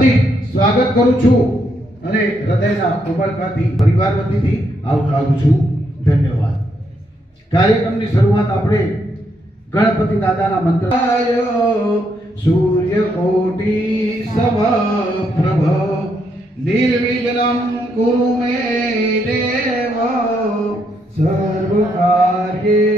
હાર્દિક સ્વાગત કરું છું અને હૃદયના ઉમળકાથી પરિવાર વતીથી આવકારું છું. ધન્યવાદ. કાર્યક્રમની શરૂઆત આપણે ગણપતિ દાદાના મંત્ર સૂર્યકોટિ સમપ્રભ નિર્વિઘ્नं કુરુ મે દેવ સર્વ કાર્યે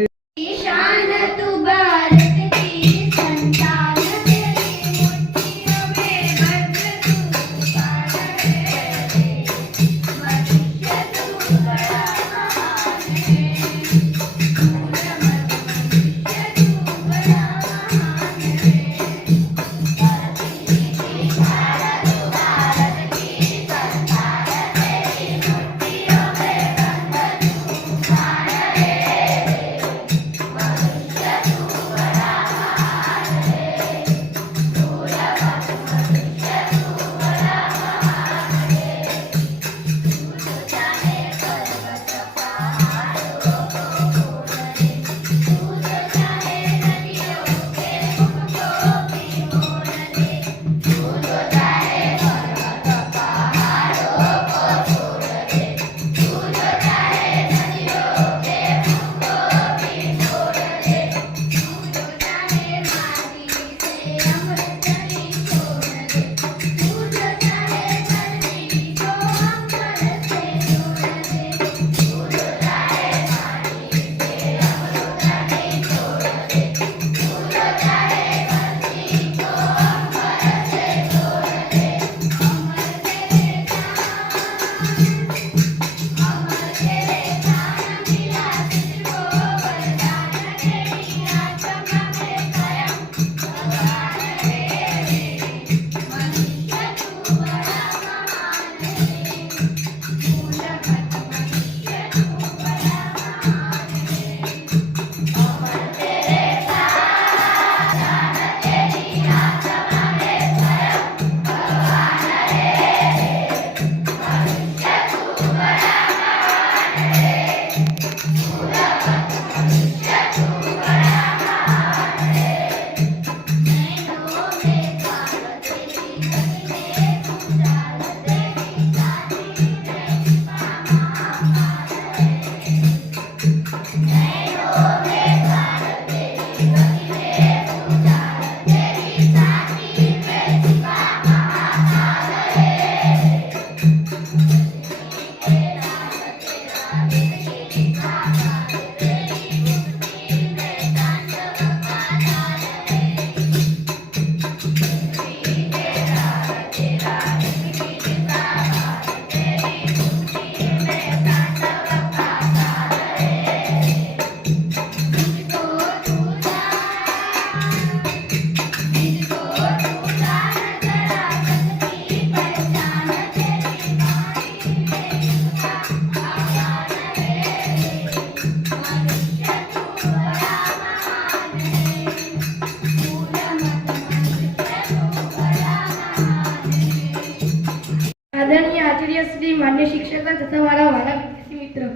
આદરણીય આચાર્ય શ્રી માન્ય શિક્ષકો તથા મારા વાલા મિત્રો,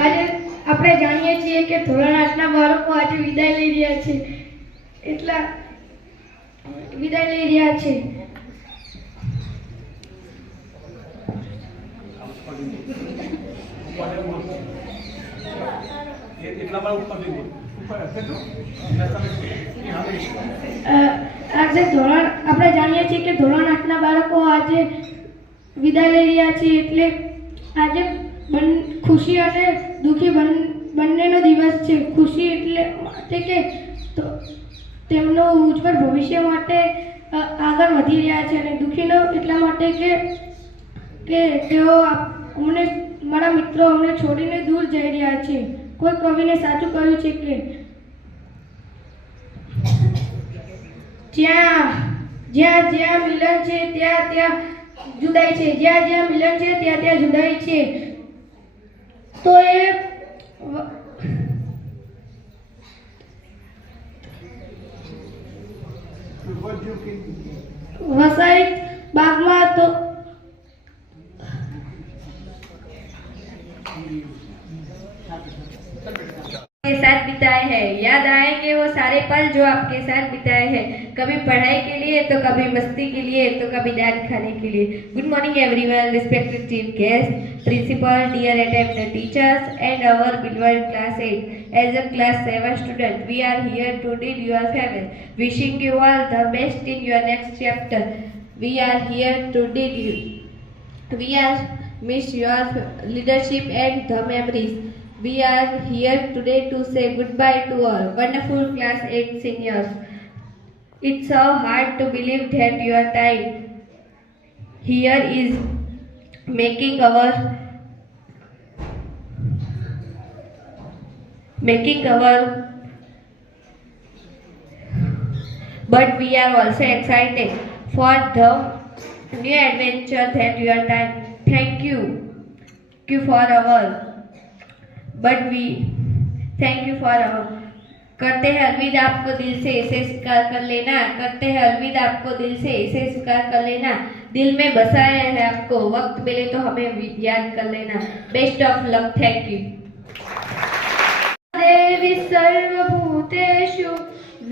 આજે આપણે જાણીએ છીએ કે ધોરણ 8ના બાળકો આજે વિદાય લઈ રહ્યા છે. આપણે જાણીએ છીએ કે ધોરણ 8ના બાળકો આજે વિદાય લઈ રહ્યા છે, એટલે આજે ખુશી અને દુઃખી બંનેનો દિવસ છે. ખુશી એટલે માટે કે તેમનું ઉજ્જવળ ભવિષ્ય માટે આગળ વધી રહ્યા છે, અને દુઃખીનો એટલા માટે કે તેઓ અમને મારા મિત્રો અમને છોડીને દૂર જઈ રહ્યા છે. કોઈ કવિને સાચું કહ્યું છે કે જ્યાં જ્યાં મિલન છે ત્યાં ત્યાં જુદાઈ છે, જ્યાં જ્યાં મિલન છે ત્યાં ત્યાં જુદાઈ છે. તો એ વસાઈ બાગમાં તો साथ बिताए हैं, याद आएंगे वो सारे पल जो आपके साथ बिताए हैं, कभी पढ़ाई के लिए तो कभी मस्ती के लिए तो कभी डांट खाने के लिए. Good morning everyone, respected chief guest, principal, dear attendant teachers and our beloved class 8. As a class 7 student, we are here to lead your family. Wishing you all the best in your next chapter. We are here to lead you. We are miss your leadership and the memories. We are here today to say goodbye to all wonderful class 8 seniors. It's so hard to believe that your time here is making our but we are also excited for the new adventure that your time. Thank you for our करते हैं अलविदा आपको दिल से इसे स्वीकार कर लेना. करते हैं अलविदा आपको दिल से इसे स्वीकार कर लेना. दिल में बसाया है आपको, वक्त मिले तो हमें याद कर लेना. Best of luck. Thank you. देवी सर्वभूतेषु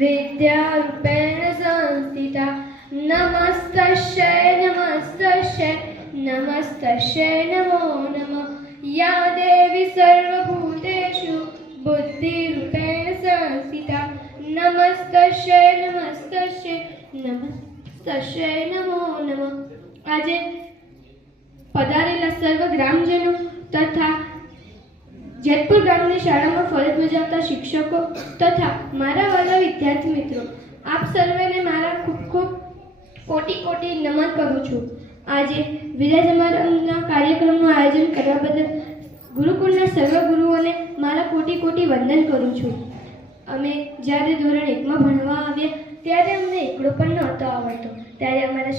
विद्यारूपेण संस्थिता. नमस्तस्यै नमस्तस्यै नमस्तस्यै नमो नमः. या देवी सर्वभूतेषु बुद्धिरूपेण संस्थिता. नमस्तस्यै नमस्तस्यै नमस्तस्यै नमो नमः. આજે પધારેલા સર્વ ગ્રામજનો તથા જેતપુર ગામની શાળામાં ફરજ બજાવતા શિક્ષકો તથા મારા વાલા વિદ્યાર્થી મિત્રો, આપ સર્વેને મારા ખૂબ ખૂબ કોટી નમન કરું છું. આજે વિદાય સમારંભના કાર્યક્રમનું આયોજન કરવા બદલ ગુરુકુળના સર્વ ગુરુઓને મારા કોટી વંદન કરું છું. અમે જ્યારે ધોરણ 1માં ભણવા આવ્યા ત્યારે અમને એકડો પણ નહોતો આવડતો. ત્યારે અમારા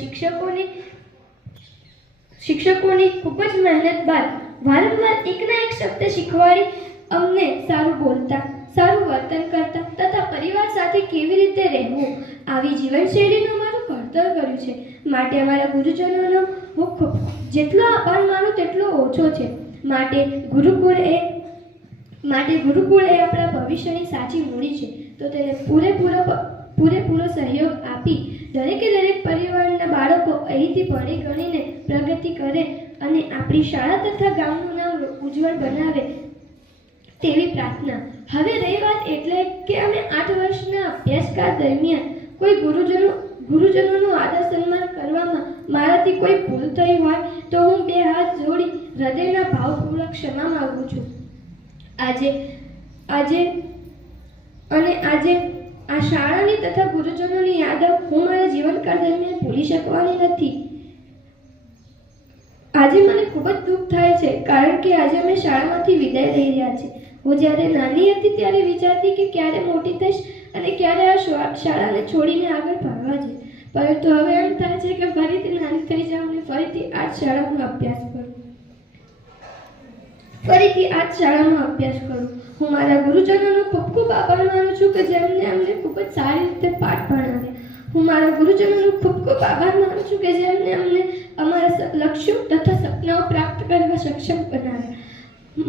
શિક્ષકોની ખૂબ જ મહેનત બાદ વારંવાર એકના એક શબ્દ શીખવાડી અમને સારું બોલતા, સારું વર્તન કરતા તથા પરિવાર સાથે કેવી રીતે રહેવું આવી જીવનશૈલીનું અમારું ઘડતર કર્યું છે. માટે અમારા ગુરુજનોનો હું ખૂબ જેટલો આભાર માનું તેટલો ઓછો છે. માટે ગુરુકુળ એ આપણા ભવિષ્યની સાચી મૂડી છે. તો તેને પૂરેપૂરો સહયોગ આપી દરેક પરિવારના બાળકો અહીંથી ભણી ગણીને પ્રગતિ કરે અને આપણી શાળા તથા ગામનું નામ ઉજ્જવળ બનાવે તેવી પ્રાર્થના. હવે રહી વાત એટલે કે અમે 8 વર્ષના અભ્યાસકાળ દરમિયાન કોઈ ગુરુજનોનું આદર સન્માન કરવામાં મારાથી કોઈ ભૂલ થઈ હોય તો હું 2 હાથ જોડી હૃદયના ભાવપૂર્વક ક્ષમા માંગુ છું. આજે આ શાળાની તથા ગુરુજનોની યાદો હું મારા જીવનકાળ દરમિયાન ભૂલી શકવાની નથી. આજે મને ખૂબ જ દુઃખ થાય છે કારણ કે આજે અમે શાળામાંથી વિદાય લઈ રહ્યા છીએ. હું જ્યારે નાની હતી ત્યારે વિચારતી કે ક્યારે મોટી થઈશ અને ક્યારે આ શાળાને છોડીને આગળ ભણવા જઈશ. પરંતુ હવે એમ થાય છે કે ફરીથી નાની થઈ જાઉં અને ફરીથી આ જ શાળામાં અભ્યાસ કરું. હું મારા ગુરુજનોનો ખૂબ આભાર માનું છું કે જેમણે અમને ખૂબ જ સારી રીતે પાઠ ભણાવ્યા. હું મારા ગુરુજનોનો ખૂબ આભાર માનું છું કે જેમણે અમને અમારા લક્ષ્યો તથા સપનાઓ પ્રાપ્ત કરવા સક્ષમ બનાવ્યા.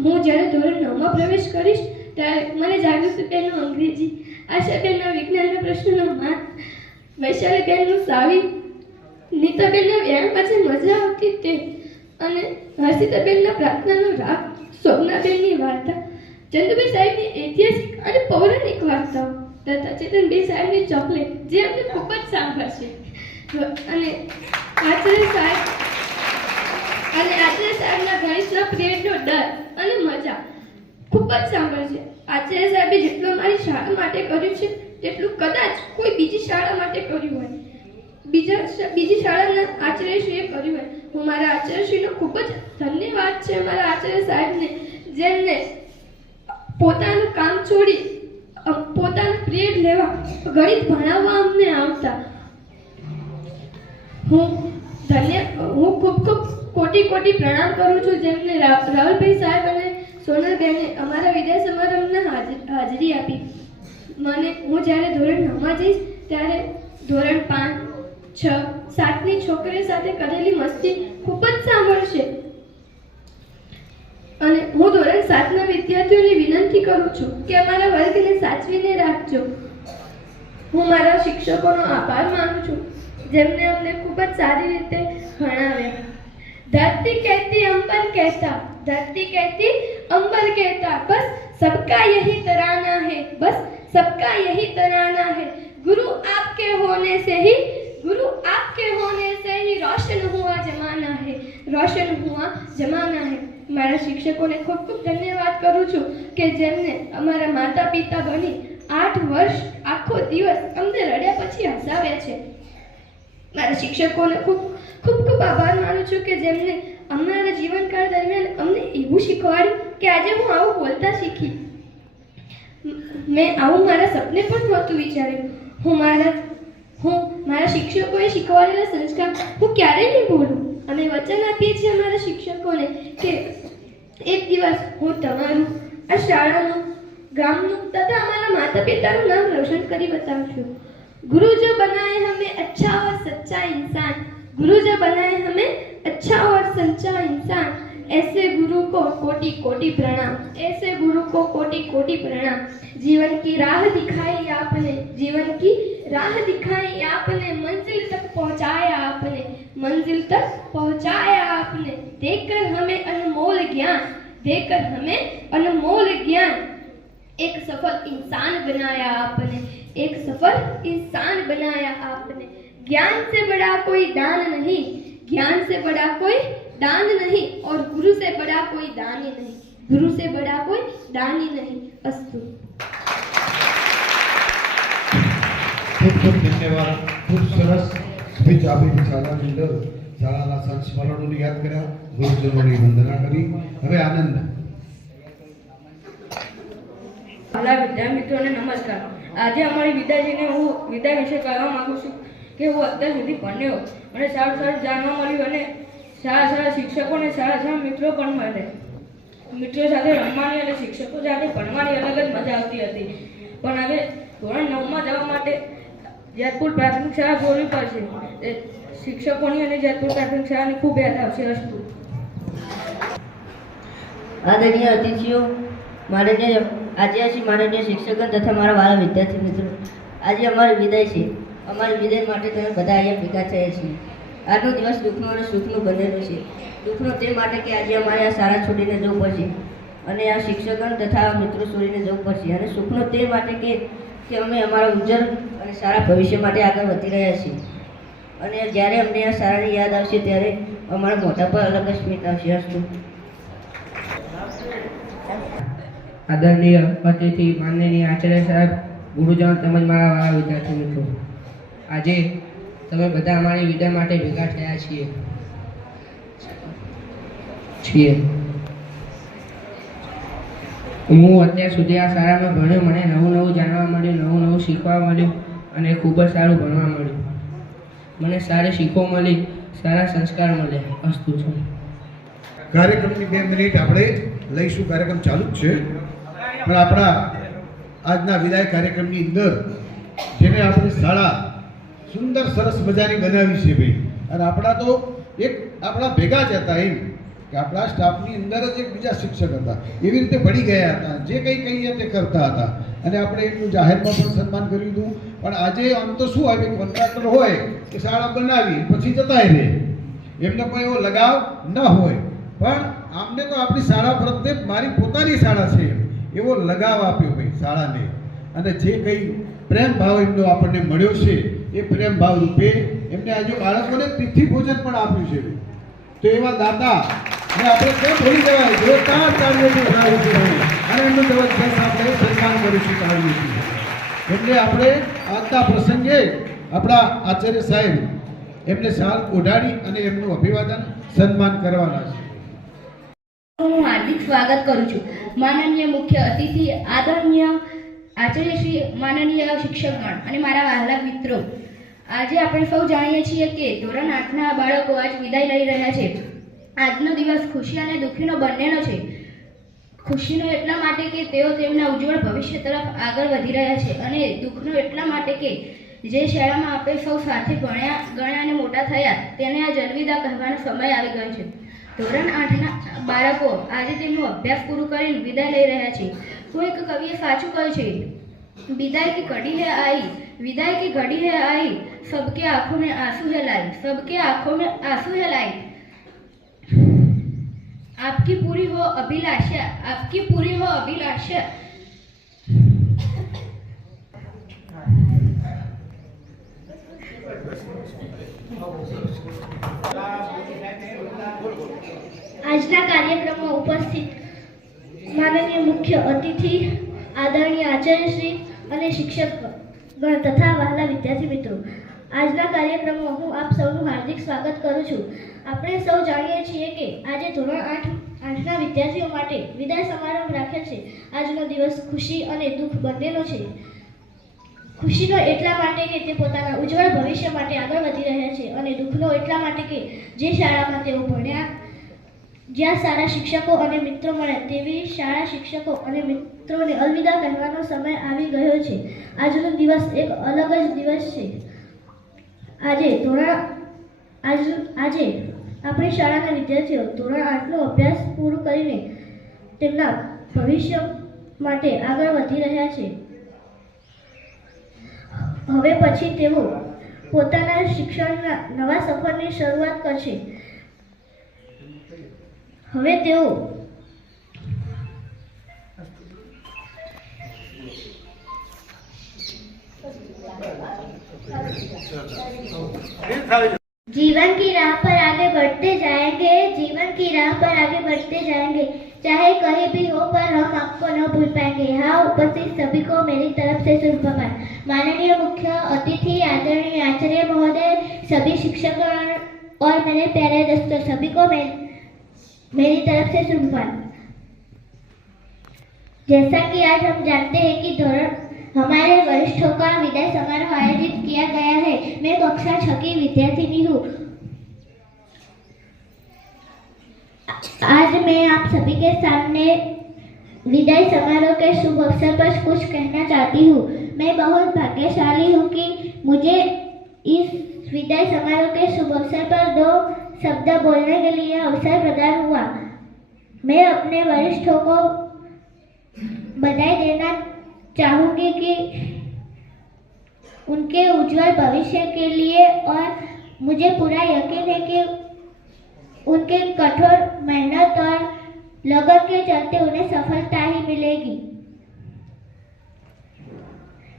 હું જ્યારે ધોરણ 9માં પ્રવેશ કરીશ ત્યારે મને જાગૃતિબેનનું અંગ્રેજી, આશાબેનના વિજ્ઞાનના પ્રશ્નોનો માન, વૈશાલીબેનનું સાવી, નીતાબેનના વ્યાયામ પછી મજા આવતી તે અને હર્ષિતાબેનના પ્રાર્થનાનો રાગ, સોમનાબેનની વાર્તા, ચંદુભાઈ સાહેબની ઐતિહાસિક અને પૌરાણિક વાર્તાઓ તથા ચેતનભાઈ સાહેબની ચોકલેટ જે અમને ખૂબ જ સાંભળશે અને આચાર્ય સાહેબના ગણિતના પિરિયડનો ડર અને મજા ખૂબ જ સાંભળશે. આચાર્ય સાહેબે જેટલું મારી શાળા માટે કર્યું છે તેટલું કદાચ કોઈ બીજી શાળા માટે કર્યું હોય, બીજી શાળાના આચાર્યશ્રીએ કર્યું હોય. હું મારા આચાર્યશ્રીનો ખૂબ જ ધન્યવાદ છે મારા આચાર્ય સાહેબને, જેમને પોતાનું કામ છોડી પોતાનું પિરિયડ લેવા ગણિત ભણાવવા અમને આવતા. હું ખૂબ કોટી પ્રણામ કરું છું જેમને રાહુલભાઈ સાહેબ અને સોનલબેને અમારા વિદાય સમારંભના હાજરી આપી. હું જ્યારે ધોરણ 9માં જઈશ ત્યારે ધોરણ 5, 6, 7ની છોકરીઓ સાથે કરેલી મસ્તી ખૂબ જ સાંભળશે અને હું ધોરણ ધોરણ 7ના વિદ્યાર્થીઓને વિનંતી કરું છું કે અમારા વર્ગને સાચવીને રાખજો. હું મારા શિક્ષકોનો આભાર માનું છું જેમને અમને ખૂબ જ સારી રીતે ભણાવ્યા. धरती कहती अंबर कहता, धरती कहती अंबर कहता, बस सबका यही तराना है, बस सबका यही तराना है. गुरु आपके होने से ही, गुरु आपके होने से ही रोशन हुआ जमाना है, रोशन हुआ जमाना है. મારા શિક્ષકોને ખૂબ ખૂબ ધન્યવાદ કરું છું કે જેમને અમારા માતા પિતા બની 8 વર્ષ આખો દિવસ અમને રડ્યા પછી હસાવ્યા છે. મારા શિક્ષકોને ખૂબ ખૂબ ખૂબ આભાર માનું છું કે જેમને અમારા જીવનકાળ દરમિયાન અમને એવું શીખવાડ્યું કે આજે હું આવું બોલતા શીખી. મેં આવું મારા સપને પણ નહોતું વિચાર્યું. હું મારા શિક્ષકોએ શીખવાડેલા સંસ્કાર હું ક્યારેય નહીં ભૂલું. અમે વચન આપીએ છીએ અમારા શિક્ષકોને કે એક દિવસ હું તમારું, આ શાળાનું, ગામનું તથા અમારા માતા પિતાનું નામ રોશન કરી બતાવશું. गुरु जो बनाए हमें अच्छा और सच्चा इंसान, गुरु जो बनाए हमें अच्छा और सच्चा इंसान, ऐसे गुरु को कोटि कोटि प्रणाम, ऐसे गुरु को कोटि कोटि प्रणाम. जीवन की राह दिखाई आपने, जीवन की राह दिखाई आपने, मंजिल तक पहुंचाया आपने, मंजिल तक पहुंचाया आपने. देकर हमें अनमोल ज्ञान, देकर हमें अनमोल ज्ञान, एक सफल इंसान बनाया आपने, एक सफल इंसान बनाया आपने. ज्ञान से बड़ा कोई दान नहीं, ज्ञान से बड़ा कोई दान नहीं, और गुरु से बड़ा कोई दान ही नहीं, गुरु से बड़ा कोई दान ही नहीं. अस्तु. ખૂબ ખૂબ ધન્યવાદ. ખૂબ સરસ સ્પીચ આપી. શાળાની અંદર શાળાના સંસ્મરણોને યાદ કર્યા, ગુરુજનોની વંદના કરી. હવે આનંદ. વહાલા વિદ્યાર્થી મિત્રોને નમસ્કાર. આજે અમારી વિદાયજીને હું વિદાય વિશે કહેવા માંગુ છું કે હું અત્યાર સુધી ભણ્યો અને સારું સારું જાણવા મળ્યું અને સારા સારા શિક્ષકો અને સારા સારા મિત્રો પણ મળ્યા. મિત્રો સાથે રમવાની અને શિક્ષકો સાથે ભણવાની અલગ જ મજા આવતી હતી. પણ હવે ધોરણ 9માં જવા માટે જેતપુર પ્રાથમિક શાળા છોડવી પડશે. શિક્ષકોની અને જેતપુર પ્રાથમિક શાળાની ખૂબ યાદ આવશે. અસ્તુ. આદરણીય અતિથિઓ, માનનીય આચાર્યશ્રી, માનનીય શિક્ષકો તથા મારા વાલા વિદ્યાર્થી મિત્રો, આજે અમારી વિદાય છે. અમારી વિદાય માટે તમે બધા અહીંયા ભેગા થયા છીએ. આજનો દિવસ દુઃખનો અને સુખનો બનેલો છે. દુઃખનો તે માટે કે આજે અમારે આ શાળા છોડીને જવું પડશે અને આ શિક્ષકો તથા મિત્રો છોડીને જવું પડશે, અને સુખનો તે માટે કે અમે અમારા ઉજ્જવળ અને સારા ભવિષ્ય માટે આગળ વધી રહ્યા છીએ. અને જ્યારે અમને આ શાળાની યાદ આવશે ત્યારે અમારા મોઢા પર અલગ જ સ્મિત આવશે. અસ્તુ. આદરણીય અતિથિ, માનનીય આચાર્ય સાહેબ, ગુરુજન તેમજ મારા વાળા વિદ્યાર્થી મિત્રો, આજે તમે બધા અમારી વિદાય માટે ભેગા થયા છીએ. હું અત્યાર સુધી આ શાળામાં ભણ્યો, મને નવું નવું જાણવા મળ્યું, નવું નવું શીખવા મળ્યું અને ખૂબ જ સારું ભણવા મળ્યું. મને સારી શીખો મળી, સારા સંસ્કાર મળ્યા. અસ્તુ છું. કાર્યક્રમની 2 મિનિટ આપણે લઈશું. કાર્યક્રમ ચાલુ જ છે, પણ આપણા આજના વિદાય કાર્યક્રમની અંદર જેને આપણી શાળા સુંદર સરસ મજાની બનાવી છે ભાઈ, અને આપણા તો એક આપણા ભેગા જ હતા, એમ કે આપણા સ્ટાફની અંદર જ એક બીજા શિક્ષક હતા, એવી રીતે ભળી ગયા હતા, જે કંઈ કહીએ તે કરતા હતા, અને આપણે એમનું જાહેરમાં પણ સન્માન કર્યું હતું. પણ આજે આમ તો શું આવે, કોન્ટ્રાક્ટર હોય કે શાળા બનાવી પછી જતા રહે, એમને કોઈ એવો લગાવ ન હોય, પણ આમને તો આપણી શાળા પ્રત્યે મારી પોતાની શાળા છે એવો લગાવ આપ્યો ભાઈ શાળાને, અને જે કંઈ પ્રેમ ભાવ એમનો આપણને મળ્યો છે એ પ્રેમ ભાવ રૂપે એમને આજે બાળકોને તિથિ ભોજન પણ આપ્યું છે. તો એવા દાતા ને આપણે કેમ ભૂલી જવાય, જોરદાર તાળીઓથી વધાવીશું અને એમનું જબરદસ્ત આપણે સન્માન કરીશું તાળીઓથી. એટલે આપણે આજના પ્રસંગે આપણા આચાર્ય સાહેબ એમને શાલ ઓઢાડી અને એમનું અભિવાદન સન્માન કરવાના છે. હું હાર્દિક સ્વાગત કરું છું. માનનીય મુખ્ય અતિથિ, આદરણીય આચાર્યશ્રી, માનનીય શિક્ષકગણ અને મારા વહાલા મિત્રો, આજે આપણે સૌ જાણીએ છીએ કે ધોરણ 8ના બાળકો આજ વિદાય લઈ રહ્યા છે. આજનો દિવસ ખુશી અને દુઃખીનો બંનેનો છે. ખુશીનો એટલા માટે કે તેઓ તેમના ઉજ્જવળ ભવિષ્ય તરફ આગળ વધી રહ્યા છે, અને દુઃખનો એટલા માટે કે જે શાળામાં આપણે સૌ સાથે ભણ્યા ગણ્યા અને મોટા થયા તેને આજ અલવિદા કહેવાનો સમય આવી ગયો છે. ધોરણ 8ના બાળકો આજે તેમનો અભ્યાસ પૂરો કરીને વિદાય લઈ રહ્યા છે. કોઈક કવિએ સાચું કહ્યું છે, विदाई की घड़ी है आई, विदाई की घड़ी है आई, सबके आंखों में आंसू है लाई, सबके आंखों में आंसू है लाई. आपकी पूरी हो अभिलाषा, आपकी पूरी हो अभिलाषा. આજના કાર્યક્રમમાં ઉપસ્થિત માનનીય મુખ્ય અતિથિ, આદરણીય આચાર્યશ્રી અને શિક્ષકગણ તથા વહાલા વિદ્યાર્થી મિત્રો, આજના કાર્યક્રમમાં હું આપ સૌનું હાર્દિક સ્વાગત કરું છું. આપણે સૌ જાણીએ છીએ કે આજે ધોરણ 8ના વિદ્યાર્થીઓ માટે વિદાય સમારંભ રાખેલ છે. આજનો દિવસ ખુશી અને દુઃખ બંનેનો છે. ખુશીનો એટલા માટે કે તે પોતાના ઉજ્જવળ ભવિષ્ય માટે આગળ વધી રહ્યા છે, અને દુઃખનો એટલા માટે કે જે શાળામાં તેઓ ભણ્યા, જ્યાં સારા શિક્ષકો અને મિત્રો મળે તેવી શાળા શિક્ષકો અને મિત્રોને અલવિદા કહેવાનો સમય આવી ગયો છે. આજનો દિવસ એક અલગ જ દિવસ છે. આજે આપણી શાળાના વિદ્યાર્થીઓ ધોરણ 8નો અભ્યાસ પૂરો કરીને તેમના ભવિષ્ય માટે આગળ વધી રહ્યા છે. હવે પછી તેઓ પોતાના શિક્ષણના નવા સફરની શરૂઆત કરશે. હવે તેઓ जीवन की राह पर आगे बढ़ते जाएंगे, जीवन की राह पर आगे बढ़ते जाएंगे, चाहे कहीं भी हो पर हम आपको न भूल पाएंगे. हाँ, उपस्थित सभी को मेरी तरफ से शुभ प्रभात. माननीय मुख्य अतिथि, आदरणीय आचार्य महोदय, सभी शिक्षकगण और मेरे प्यारे दोस्तों, सभी को मेरी तरफ से शुभ प्रभात. जैसा कि आज हम जानते हैं कि हमारे वरिष्ठों का विदाई समारोह आयोजित किया गया है. मैं कक्षा 6 की विद्यार्थिनी हूँ. आज मैं आप सभी के सामने विदाई समारोह के शुभ अवसर पर कुछ कहना चाहती हूँ. मैं बहुत भाग्यशाली हूँ कि मुझे इस विदाई समारोह के शुभ अवसर पर 2 शब्द बोलने के लिए अवसर प्रदान हुआ. मैं अपने वरिष्ठों को बधाई देना चाहूँगी कि उनके उज्जवल भविष्य के लिए, और मुझे पूरा यकीन है कि उनके कठोर मेहनत और लगन के चलते उन्हें सफलता ही मिलेगी.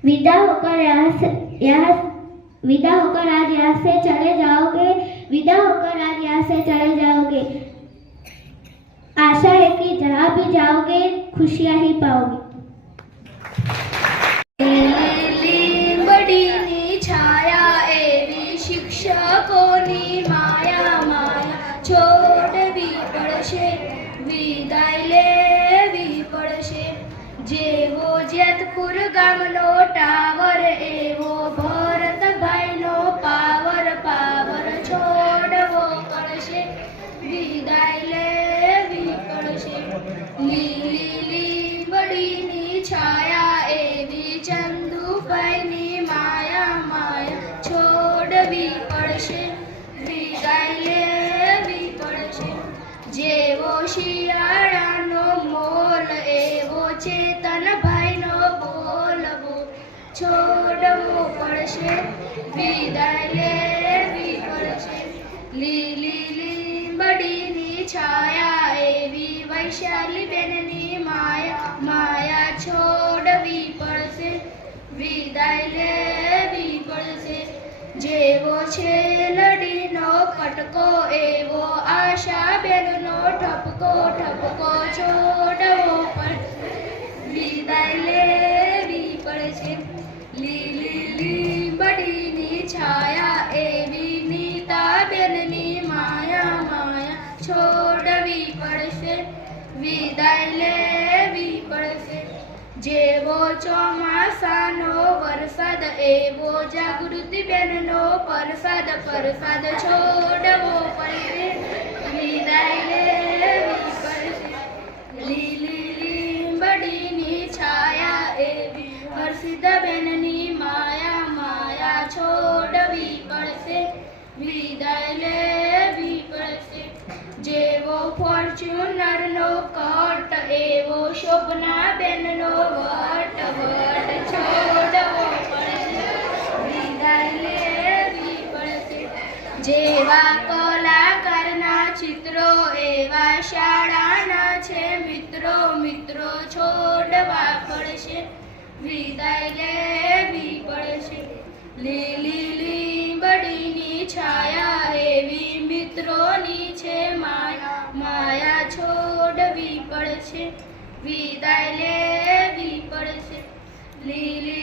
विदा होकर आज यहाँ से चले जाओगे, विदा होकर आज यहाँ से चले जाओगे. आशा है कि जहाँ भी जाओगे खुशियाँ ही पाओगे. લીંબડીની છાયા એવી શિક્ષકોની માયા માયા છોડવી પડશે, વિદાય લેવી પડશે. જેવો જેતપુર ગામનો ટાવર એવો ભરતભાઈનો પાવર પાવર છોડવો પડશે, વિદાય લેવી પડશે. લીલી લીંબડીની છાયા એવી ચંદુભાઈની માયા માયા છોડવી પડશે, વિદાય લેવી પડશે. જેવો શિયાળાનો મોલ એવો ચેતનભાઈનો બોલવો છોડવો પડશે, વિદાય લેવી પડશે. લીલી લીંબડીની છાયા એવી વૈશાલી બેનની માયા માયા છોડવી પડશે, વિદાય લેવી પડશે. જેવો છે લડીનો કટકો એવો આશાબેનનો ઠપકો ઠપકો છોડવો પડશે, વિદાય લેવી પડશે. લીલી લીંબડીની છાયા એવી નીતાબેનની માયા માયા છોડવી પડશે, વિદાય લેવી પડશે. જેવો ચોમાસાનો વરસાદ એવો જાગૃતિબેનનો પરસાદ પરસાદ છોડવો પડશે, વિદાય લેવી પડશે. લીલી લીંબડીની છાયા એવી હર્ષિદાબેનની માયા માયા છોડવી પડશે, વિદાય લેવી પડશે. જેવો બેનનો કટ એવો શોભના બેનનો વટ વટ છોડવો પડશે વિદાય લેવી પડશે જેવા કલાકારના ચિત્રો એવા શાળાના છે મિત્રો મિત્રો છોડવા પડશે વિદાય લેવી પડશે લીલી લીંબડીની છાયા એવી મિત્રોની છે માયા માયા છોડવી પડશે વિદાય લેવી પડશે લીલી